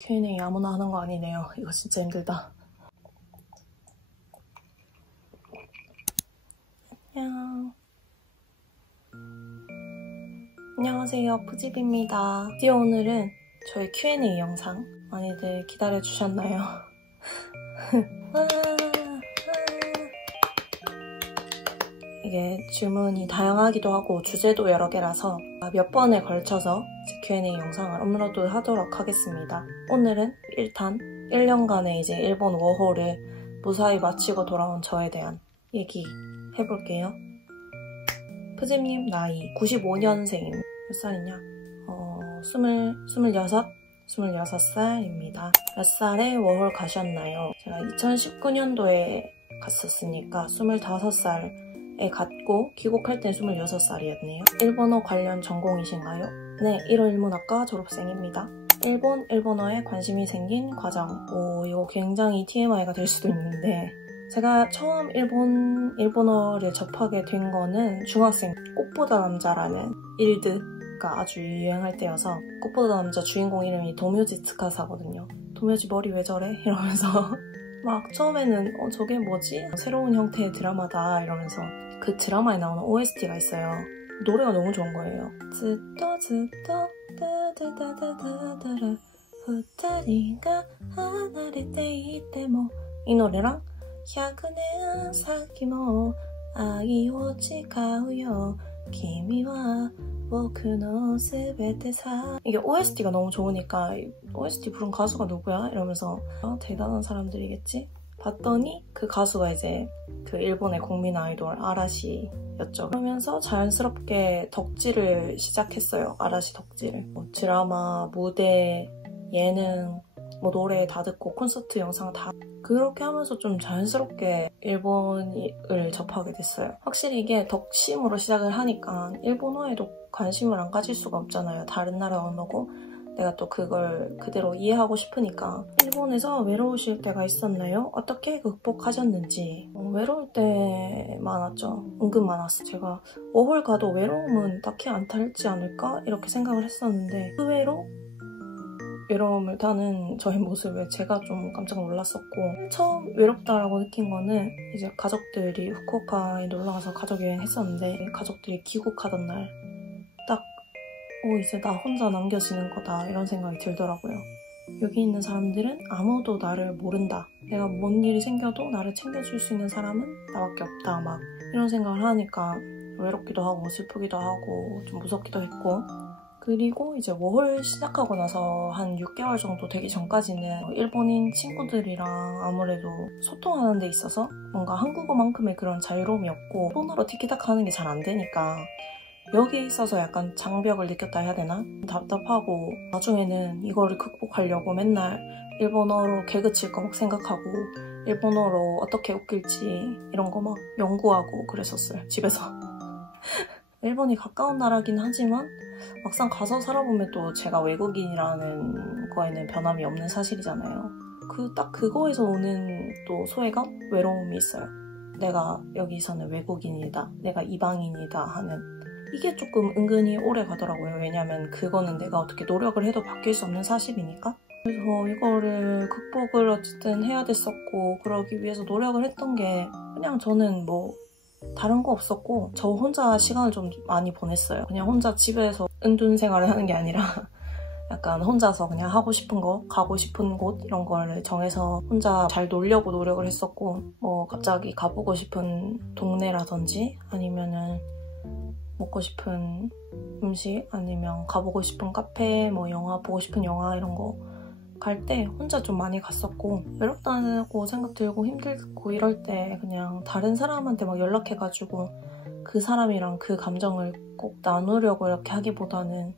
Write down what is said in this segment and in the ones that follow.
Q&A 아무나 하는 거 아니네요. 이거 진짜 힘들다. 안녕. 안녕하세요. 푸집입니다. 드디어 오늘은 저의 Q&A 영상 많이들 기다려주셨나요? 이게 질문이 다양하기도 하고 주제도 여러 개라서 몇 번에 걸쳐서 Q&A 영상을 업로드 하도록 하겠습니다. 오늘은 1탄 1년간의 이제 일본 워홀을 무사히 마치고 돌아온 저에 대한 얘기 해볼게요. 푸짐님 나이 95년생임. 몇 살이냐? 26살입니다. 몇 살에 워홀 가셨나요? 제가 2019년도에 갔었으니까 25살에 갔고 귀국할 땐 26살이었네요. 일본어 관련 전공이신가요? 네, 1호 일문학과 졸업생입니다. 일본어에 관심이 생긴 과정. 이거 굉장히 TMI가 될 수도 있는데 제가 처음 일본어를 접하게 된 거는 중학생 꽃보다 남자라는 일드가 아주 유행할 때여서 꽃보다 남자 주인공 이름이 도묘지 트카사거든요. 도묘지 머리 왜 저래? 이러면서 막 처음에는 저게 뭐지? 새로운 형태의 드라마다 이러면서 그 드라마에 나오는 OST가 있어요. 노래가 너무 좋은 거예요. 이 노래랑 100年先も愛を誓うよ君は僕の全てさ. 이게 OST가 너무 좋으니까 OST 부른 가수가 누구야? 이러면서 대단한 사람들이겠지? 봤더니 그 가수가 이제 그 일본의 국민 아이돌 아라시였죠. 그러면서 자연스럽게 덕질을 시작했어요. 아라시 덕질을. 드라마, 무대, 예능, 노래 다 듣고 콘서트 영상 다 그렇게 하면서 좀 자연스럽게 일본을 접하게 됐어요. 확실히 이게 덕심으로 시작을 하니까 일본어에도 관심을 안 가질 수가 없잖아요. 다른 나라 언어고 내가 또 그걸 그대로 이해하고 싶으니까. 일본에서 외로우실 때가 있었나요? 어떻게 극복하셨는지. 외로울 때 많았죠. 은근 많았어. 제가 워홀 가도 외로움은 딱히 안 탈지 않을까? 이렇게 생각을 했었는데 의외로 외로움을 타는 저의 모습에 제가 좀 깜짝 놀랐었고 처음 외롭다라고 느낀 거는 이제 가족들이 후쿠오카에 놀러가서 가족 여행 했었는데 가족들이 귀국하던 날 딱 이제 나 혼자 남겨지는 거다 이런 생각이 들더라고요. 여기 있는 사람들은 아무도 나를 모른다. 내가 뭔 일이 생겨도 나를 챙겨줄 수 있는 사람은 나밖에 없다. 막 이런 생각을 하니까 외롭기도 하고 슬프기도 하고 좀 무섭기도 했고 그리고 이제 워홀 시작하고 나서 한 6개월 정도 되기 전까지는 일본인 친구들이랑 아무래도 소통하는 데 있어서 뭔가 한국어만큼의 그런 자유로움이 없고 일본어로 티키타카 하는 게 잘 안 되니까 여기에 있어서 약간 장벽을 느꼈다 해야 되나? 답답하고 나중에는 이거를 극복하려고 맨날 일본어로 개그 칠 거 막 생각하고 일본어로 어떻게 웃길지 이런 거 막 연구하고 그랬었어요, 집에서. 일본이 가까운 나라긴 하지만 막상 가서 살아보면 또 제가 외국인이라는 거에는 변함이 없는 사실이잖아요. 딱 그거에서 오는 또 소외감? 외로움이 있어요. 내가 여기서는 외국인이다, 내가 이방인이다 하는 이게 조금 은근히 오래 가더라고요. 왜냐면 그거는 내가 어떻게 노력을 해도 바뀔 수 없는 사실이니까. 그래서 이거를 극복을 어쨌든 해야 됐었고 그러기 위해서 노력을 했던 게 그냥 저는 뭐 다른 거 없었고 저 혼자 시간을 좀 많이 보냈어요. 그냥 혼자 집에서 은둔 생활을 하는 게 아니라 약간 혼자서 그냥 하고 싶은 거, 가고 싶은 곳 이런 거를 정해서 혼자 잘 놀려고 노력을 했었고 뭐 갑자기 가보고 싶은 동네라든지 아니면은 먹고 싶은 음식 아니면 가보고 싶은 카페, 뭐 영화, 보고 싶은 영화 이런 거 갈 때 혼자 좀 많이 갔었고 외롭다고 생각 들고 힘들고 이럴 때 그냥 다른 사람한테 막 연락해가지고 그 사람이랑 그 감정을 꼭 나누려고 이렇게 하기보다는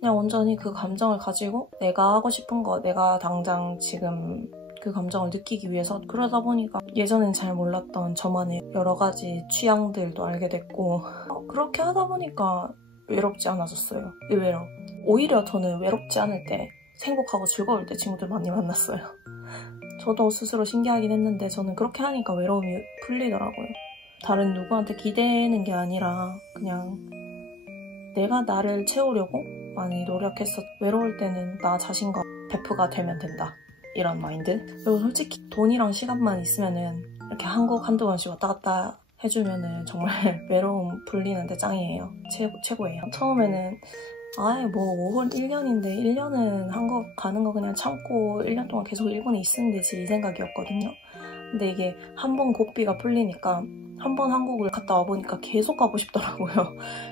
그냥 온전히 그 감정을 가지고 내가 하고 싶은 거, 내가 당장 지금 그 감정을 느끼기 위해서 그러다 보니까 예전엔 잘 몰랐던 저만의 여러 가지 취향들도 알게 됐고 그렇게 하다 보니까 외롭지 않아졌어요. 의외로. 오히려 저는 외롭지 않을 때 행복하고 즐거울 때 친구들 많이 만났어요. 저도 스스로 신기하긴 했는데 저는 그렇게 하니까 외로움이 풀리더라고요. 다른 누구한테 기대는 게 아니라 그냥 내가 나를 채우려고 많이 노력했어. 외로울 때는 나 자신과 베프가 되면 된다. 이런 마인드. 그리고 솔직히 돈이랑 시간만 있으면은 이렇게 한국 한두 번씩 왔다 갔다 해주면은 정말 외로움 풀리는데 짱이에요. 최고예요. 처음에는 아예 뭐 5월 1년인데 1년은 한국 가는 거 그냥 참고 1년 동안 계속 일본에 있으면 되지 이 생각이었거든요. 근데 이게 한 번 고비가 풀리니까 한 번 한국을 갔다 와보니까 계속 가고 싶더라고요.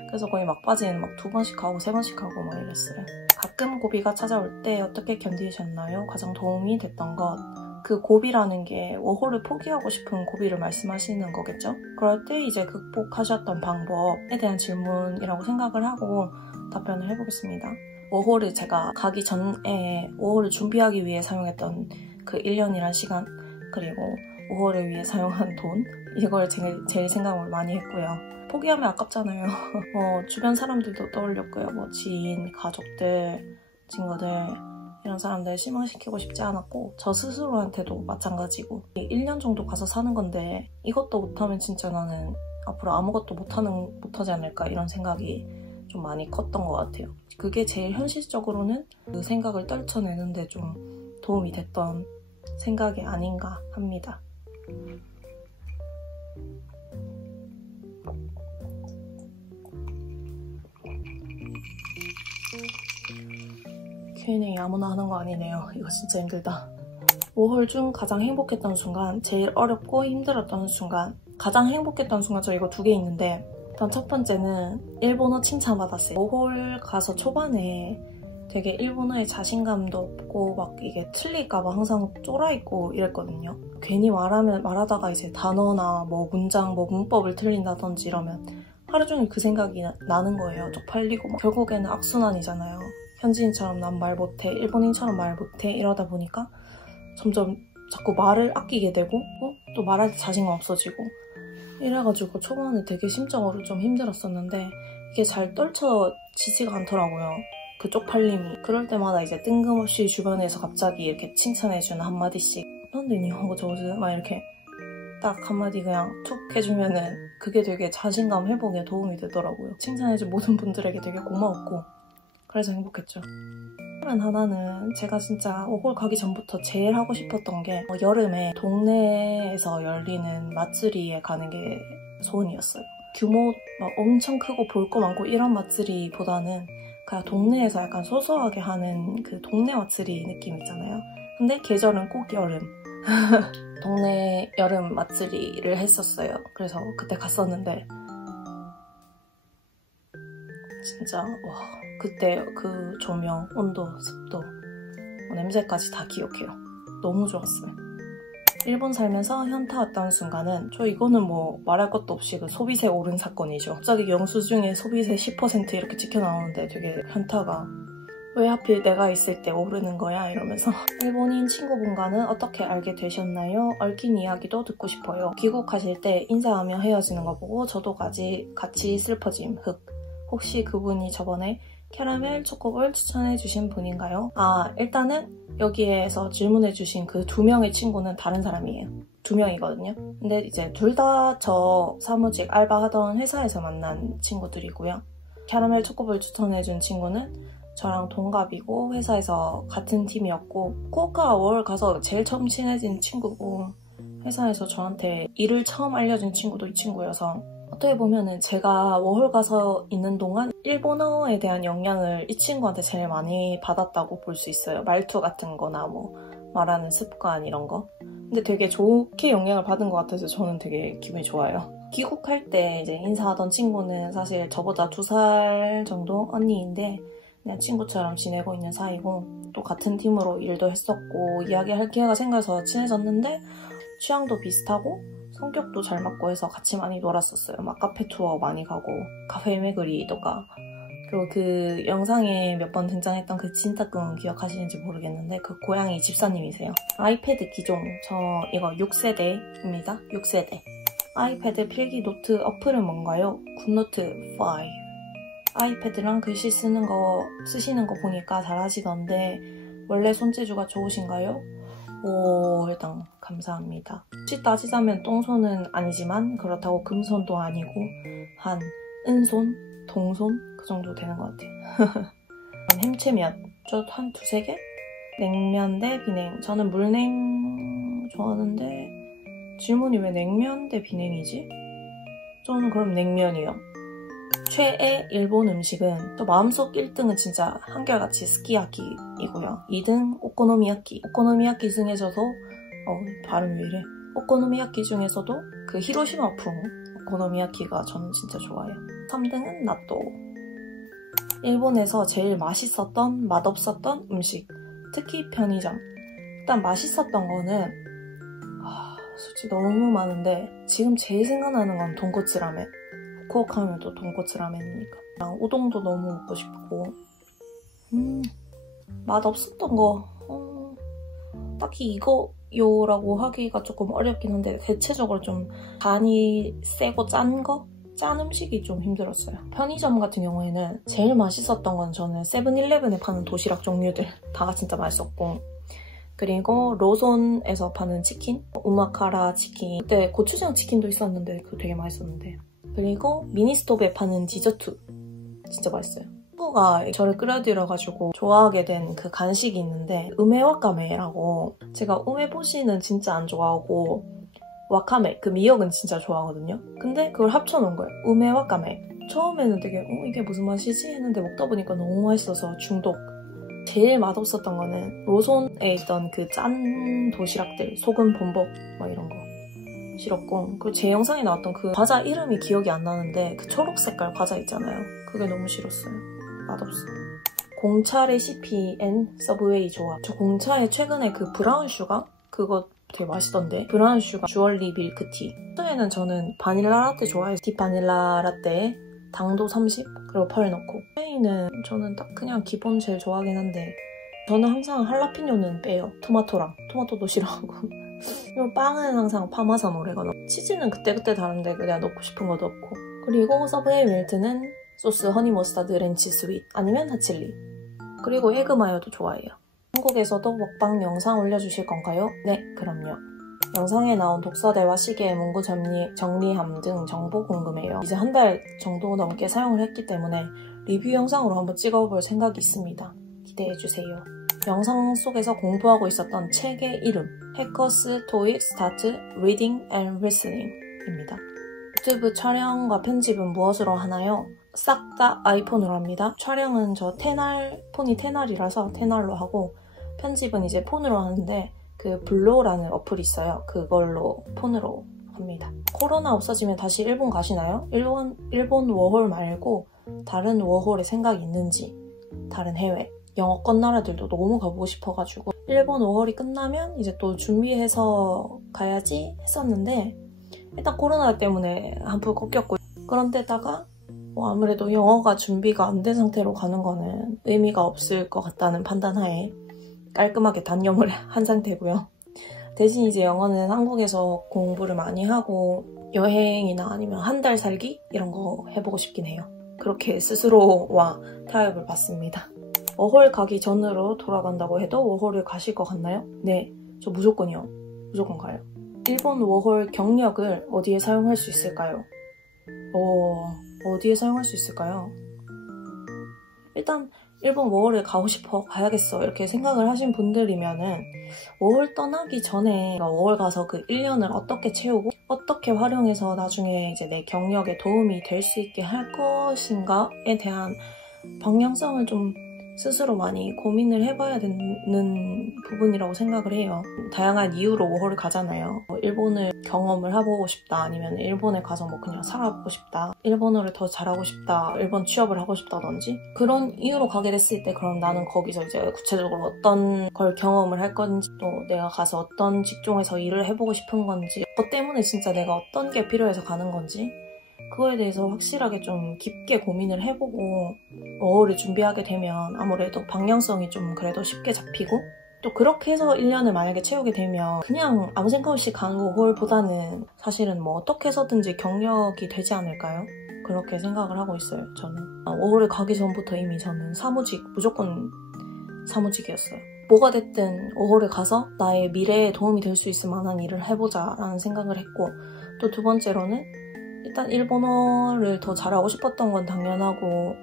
그래서 거의 막바지는 막 2번씩 가고 3번씩 가고 막 이랬어요. 가끔 고비가 찾아올 때 어떻게 견디셨나요? 가장 도움이 됐던 것. 그 고비라는 게 워홀을 포기하고 싶은 고비를 말씀하시는 거겠죠? 그럴 때 이제 극복하셨던 방법에 대한 질문이라고 생각을 하고 답변을 해보겠습니다. 워홀을 제가 가기 전에 워홀을 준비하기 위해 사용했던 그 1년이란 시간 그리고 워홀을 위해 사용한 돈 이걸 제일 생각을 많이 했고요. 포기하면 아깝잖아요. 주변 사람들도 떠올렸고요. 지인, 가족들, 친구들 이런 사람들 실망시키고 싶지 않았고 저 스스로한테도 마찬가지고 1년 정도 가서 사는 건데 이것도 못하면 진짜 나는 앞으로 아무것도 못하지 않을까 이런 생각이 좀 많이 컸던 것 같아요. 그게 제일 현실적으로는 그 생각을 떨쳐내는데 좀 도움이 됐던 생각이 아닌가 합니다. Q&A 아무나 하는 거 아니네요. 이거 진짜 힘들다. 5월 중 가장 행복했던 순간, 제일 어렵고 힘들었던 순간. 가장 행복했던 순간 저 이거 2개 있는데 일단 첫 번째는 일본어 칭찬받았어요. 5월 가서 초반에 되게 일본어에 자신감도 없고 막 이게 틀릴까봐 항상 쫄아있고 이랬거든요. 괜히 말하다가 이제 단어나 뭐 문장, 뭐 문법을 틀린다든지 이러면 하루 종일 그 생각이 나는 거예요. 쪽팔리고 막. 결국에는 악순환이잖아요. 현지인처럼 난 말 못해, 일본인처럼 말 못해 이러다 보니까 점점 자꾸 말을 아끼게 되고 또 말할 때 자신감 없어지고 이래가지고 초반에 되게 심적으로 좀 힘들었었는데 이게 잘 떨쳐지지가 않더라고요. 그 쪽팔림이. 그럴 때마다 이제 뜬금없이 주변에서 갑자기 이렇게 칭찬해주는 한마디씩 근데 니혼고 저지? 막 이렇게 딱 한마디 그냥 툭 해주면은 그게 되게 자신감 회복에 도움이 되더라고요. 칭찬해준 모든 분들에게 되게 고마웠고 그래서 행복했죠. 다른 하나는 제가 진짜 워홀 가기 전부터 제일 하고 싶었던 게 여름에 동네에서 열리는 맛釣이에 가는 게 소원이었어요. 규모 막 엄청 크고 볼 거 많고 이런 맛釣이보다는 그냥 동네에서 약간 소소하게 하는 그 동네 맛釣이 느낌 있잖아요. 근데 계절은 꼭 여름. 동네 여름 맛釣이를 했었어요. 그래서 그때 갔었는데 진짜 와 그때 그 조명, 온도, 습도, 냄새까지 다 기억해요. 너무 좋았어요. 일본 살면서 현타 왔던 순간은 저 이거는 뭐 말할 것도 없이 그 소비세 오른 사건이죠. 갑자기 영수증에 소비세 10% 이렇게 찍혀 나오는데 되게 현타가 왜 하필 내가 있을 때 오르는 거야 이러면서. 일본인 친구분과는 어떻게 알게 되셨나요? 얽힌 이야기도 듣고 싶어요. 귀국하실 때 인사하며 헤어지는 거 보고 저도 같이 슬퍼짐. 혹시 그분이 저번에 캐러멜 초코볼 추천해주신 분인가요? 일단은 여기에서 질문해주신 그 2명의 친구는 다른 사람이에요. 2명이거든요. 근데 이제 둘 다 저 사무직 알바하던 회사에서 만난 친구들이고요. 캐러멜 초코볼 추천해준 친구는 저랑 동갑이고 회사에서 같은 팀이었고 후쿠오카 월 가서 제일 처음 친해진 친구고 회사에서 저한테 일을 처음 알려준 친구도 이 친구여서 어떻게 보면은 제가 워홀 가서 있는 동안 일본어에 대한 영향을 이 친구한테 제일 많이 받았다고 볼 수 있어요. 말투 같은 거나 뭐 말하는 습관 이런 거. 근데 되게 좋게 영향을 받은 것 같아서 저는 되게 기분이 좋아요. 귀국할 때 이제 인사하던 친구는 사실 저보다 2살 정도 언니인데 그냥 친구처럼 지내고 있는 사이고 또 같은 팀으로 일도 했었고 이야기할 기회가 생겨서 친해졌는데 취향도 비슷하고 성격도 잘 맞고 해서 같이 많이 놀았었어요. 막 카페 투어 많이 가고 카페 메그리とか 그리고 그 영상에 몇 번 등장했던 그 진타군 기억하시는지 모르겠는데 그 고양이 집사님이세요. 아이패드 기종 저 이거 6세대입니다. 6세대. 아이패드 필기 노트 어플은 뭔가요? 굿노트 5. 아이패드랑 글씨 쓰시는 거 보니까 잘하시던데 원래 손재주가 좋으신가요? 오, 일단 감사합니다. 혹시 따지자면 똥손은 아니지만 그렇다고 금손도 아니고 한 은손? 동손? 그 정도 되는 것 같아요. 햄채면 저 한 2-3개? 냉면 대 비냉. 저는 물냉 좋아하는데 질문이 왜 냉면 대 비냉이지? 저는 그럼 냉면이요. 최애 일본 음식은 또 마음속 1등은 진짜 한결같이 스키야키이고요. 2등 오코노미야키. 오코노미야키 중에서도 발음이 왜 이래? 오코노미야키 중에서도 그 히로시마풍 오코노미야키가 저는 진짜 좋아해요. 3등은 나또. 일본에서 제일 맛있었던, 맛없었던 음식. 특히 편의점. 일단 맛있었던 거는 솔직히 너무 많은데 지금 제일 생각나는 건 돈코츠 라멘. 후쿠오카 하면 또 돈코츠 라멘이니까. 우동도 너무 먹고 싶고. 맛없었던 거 딱히 이거요라고 하기가 조금 어렵긴 한데 대체적으로 좀 간이 세고 짠 거? 짠 음식이 좀 힘들었어요. 편의점 같은 경우에는 제일 맛있었던 건 저는 세븐일레븐에 파는 도시락 종류들 다가 진짜 맛있었고, 그리고 로손에서 파는 치킨, 우마카라 치킨, 그때 고추장 치킨도 있었는데 그거 되게 맛있었는데, 그리고 미니스톱에 파는 디저트 진짜 맛있어요. 친구가 저를 끌어들여가지고 좋아하게 된 그 간식이 있는데 우메와카메라고, 제가 우메보시는 진짜 안 좋아하고 와카메, 그 미역은 진짜 좋아하거든요. 근데 그걸 합쳐놓은 거예요. 우메와카메. 처음에는 되게 이게 무슨 맛이지? 했는데 먹다 보니까 너무 맛있어서 중독. 제일 맛없었던 거는 로손에 있던 그 짠 도시락들, 소금 범벅 막 이런 거 싫었고, 그리고 제 영상에 나왔던 그 과자 이름이 기억이 안 나는데 그 초록 색깔 과자 있잖아요. 그게 너무 싫었어요. 맛없어. 공차 레시피 앤 서브웨이 조합. 저 공차에 최근에 그 브라운 슈가? 그거 되게 맛있던데. 브라운 슈가 주얼리 밀크티. 평소에는 저는 바닐라 라떼 좋아해요. 딥 바닐라 라떼에 당도 30? 그리고 펄 넣고. 카페인은 저는 딱 그냥 기본 제일 좋아하긴 한데 저는 항상 할라피뇨는 빼요. 토마토랑. 토마토도 싫어하고. 그리고 빵은 항상 파마산 오레가노. 치즈는 그때그때 다른데 그냥 넣고 싶은 것도 없고. 그리고 서브웨이 멜트는 소스 허니 머스타드 렌치 스윗 아니면 핫칠리. 그리고 에그 마요도 좋아해요. 한국에서도 먹방 영상 올려주실 건가요? 네, 그럼요. 영상에 나온 독서대와 시계, 문구 정리함 등 정보 궁금해요. 이제 한 달 정도 넘게 사용을 했기 때문에 리뷰 영상으로 한번 찍어볼 생각이 있습니다. 기대해주세요. 영상 속에서 공부하고 있었던 책의 이름, 해커스 토익 스타트 리딩 앤 리스닝입니다. 유튜브 촬영과 편집은 무엇으로 하나요? 싹 다 아이폰으로 합니다. 촬영은 저 폰이 테날이라서 테날로 하고, 편집은 이제 폰으로 하는데 그 블로라는 어플이 있어요. 그걸로 폰으로 합니다. 코로나 없어지면 다시 일본 가시나요? 일본 워홀 말고 다른 워홀에 생각이 있는지, 다른 해외 영어권 나라들도 너무 가보고 싶어가지고 일본 워홀이 끝나면 이제 또 준비해서 가야지 했었는데 일단 코로나 때문에 한풀 꺾였고, 그런 데다가 아무래도 영어가 준비가 안 된 상태로 가는 거는 의미가 없을 것 같다는 판단하에 깔끔하게 단념을 한 상태고요. 대신 이제 영어는 한국에서 공부를 많이 하고 여행이나 아니면 한 달 살기? 이런 거 해보고 싶긴 해요. 그렇게 스스로와 타협을 받습니다. 워홀 가기 전으로 돌아간다고 해도 워홀을 가실 것 같나요? 네, 저 무조건이요. 무조건 가요. 일본 워홀 경력을 어디에 사용할 수 있을까요? 어디에 사용할 수 있을까요? 일단 일본 워홀에 가고 싶어, 가야겠어 이렇게 생각을 하신 분들이면은 워홀 떠나기 전에 워홀 가서 그 1년을 어떻게 채우고 어떻게 활용해서 나중에 이제 내 경력에 도움이 될 수 있게 할 것인가에 대한 방향성을 좀 스스로 많이 고민을 해봐야 되는 부분이라고 생각을 해요. 다양한 이유로 워홀을 가잖아요. 일본을 경험을 해보고 싶다, 아니면 일본에 가서 뭐 그냥 살아보고 싶다, 일본어를 더 잘하고 싶다, 일본 취업을 하고 싶다든지 그런 이유로 가게 됐을 때 그럼 나는 거기서 이제 구체적으로 어떤 걸 경험을 할 건지, 또 내가 가서 어떤 직종에서 일을 해보고 싶은 건지, 그것 때문에 진짜 내가 어떤 게 필요해서 가는 건지 그거에 대해서 확실하게 좀 깊게 고민을 해보고 워홀을 준비하게 되면 아무래도 방향성이 좀 그래도 쉽게 잡히고, 또 그렇게 해서 1년을 만약에 채우게 되면 그냥 아무 생각 없이 가는 워홀보다는 사실은 뭐 어떻게 해서든지 경력이 되지 않을까요? 그렇게 생각을 하고 있어요, 저는. 워홀을 가기 전부터 이미 저는 무조건 사무직이었어요. 뭐가 됐든 워홀을 가서 나의 미래에 도움이 될 수 있을 만한 일을 해보자 라는 생각을 했고, 또 두 번째로는 일단 일본어를 더 잘하고 싶었던 건 당연하고,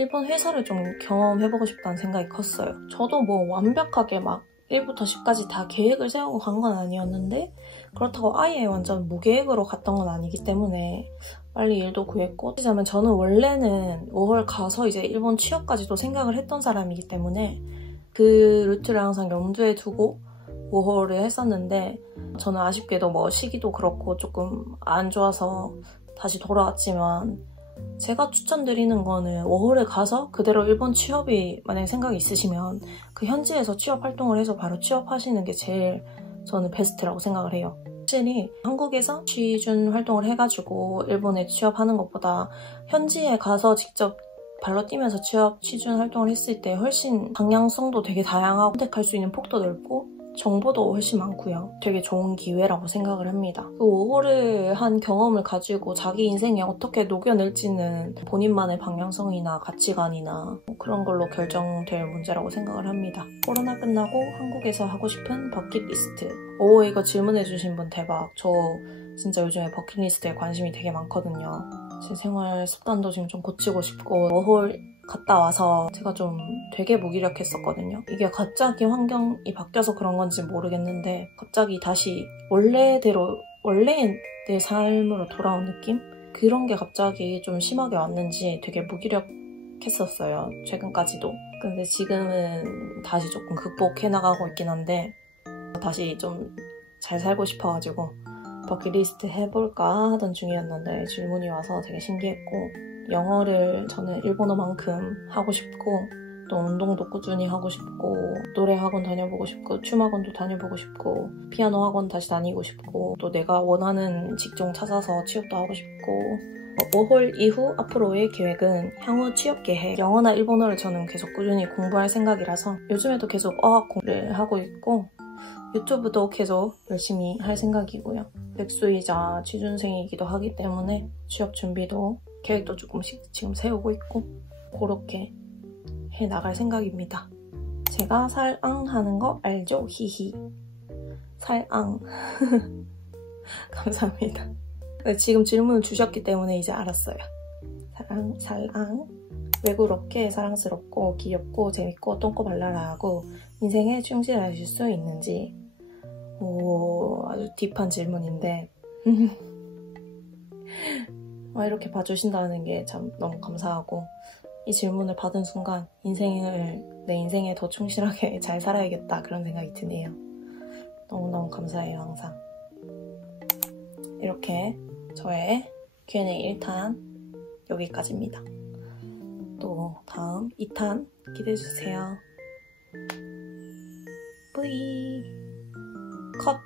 일본 회사를 좀 경험해보고 싶다는 생각이 컸어요. 저도 뭐 완벽하게 막 1부터 10까지 다 계획을 세우고 간 건 아니었는데 그렇다고 아예 완전 무계획으로 갔던 건 아니기 때문에 빨리 일도 구했고, 하자면 저는 원래는 5월 가서 이제 일본 취업까지도 생각을 했던 사람이기 때문에 그 루트를 항상 염두에 두고 5월을 했었는데, 저는 아쉽게도 뭐 시기도 그렇고 조금 안 좋아서 다시 돌아왔지만, 제가 추천드리는 거는 5월에 가서 그대로 일본 취업이 만약에 생각이 있으시면 그 현지에서 취업 활동을 해서 바로 취업하시는 게 제일 저는 베스트라고 생각을 해요. 확실히 한국에서 취준 활동을 해가지고 일본에 취업하는 것보다 현지에 가서 직접 발로 뛰면서 취준 활동을 했을 때 훨씬 방향성도 되게 다양하고 선택할 수 있는 폭도 넓고 정보도 훨씬 많고요. 되게 좋은 기회라고 생각을 합니다. 그 5월을 한 경험을 가지고 자기 인생에 어떻게 녹여낼지는 본인만의 방향성이나 가치관이나 뭐 그런 걸로 결정될 문제라고 생각을 합니다. 코로나 끝나고 한국에서 하고 싶은 버킷리스트. 오, 이거 질문해주신 분 대박. 저 진짜 요즘에 버킷리스트에 관심이 되게 많거든요. 제 생활 습관도 지금 좀 고치고 싶고, 워홀 갔다 와서 제가 좀 되게 무기력했었거든요. 이게 갑자기 환경이 바뀌어서 그런 건지 모르겠는데 갑자기 다시 원래의 내 삶으로 돌아온 느낌? 그런 게 갑자기 좀 심하게 왔는지 되게 무기력했었어요. 최근까지도. 근데 지금은 다시 조금 극복해 나가고 있긴 한데 다시 좀 잘 살고 싶어가지고 버킷리스트 해볼까 하던 중이었는데 질문이 와서 되게 신기했고, 영어를 저는 일본어만큼 하고 싶고, 또 운동도 꾸준히 하고 싶고, 노래 학원 다녀보고 싶고, 춤 학원도 다녀보고 싶고, 피아노 학원 다시 다니고 싶고, 또 내가 원하는 직종 찾아서 취업도 하고 싶고, 5월 이후 앞으로의 계획은 향후 취업 계획. 영어나 일본어를 저는 계속 꾸준히 공부할 생각이라서 요즘에도 계속 어학 공부를 하고 있고, 유튜브도 계속 열심히 할 생각이고요. 백수이자 취준생이기도 하기 때문에 취업 준비도 계획도 조금씩 지금 세우고 있고 그렇게 해나갈 생각입니다. 제가 살앙 하는 거 알죠? 히히. 살앙. 감사합니다. 지금 질문을 주셨기 때문에 이제 알았어요. 살앙. 왜 그렇게 사랑스럽고 귀엽고 재밌고 똥꼬 발랄하 하고 인생에 충실하실 수 있는지. 오, 아주 딥한 질문인데 이렇게 봐주신다는 게 참 너무 감사하고, 이 질문을 받은 순간 내 인생에 더 충실하게 잘 살아야겠다 그런 생각이 드네요. 너무너무 감사해요. 항상. 이렇게 저의 Q&A 1탄 여기까지입니다. 또 다음 2탄 기대해주세요. 뿌이 컷.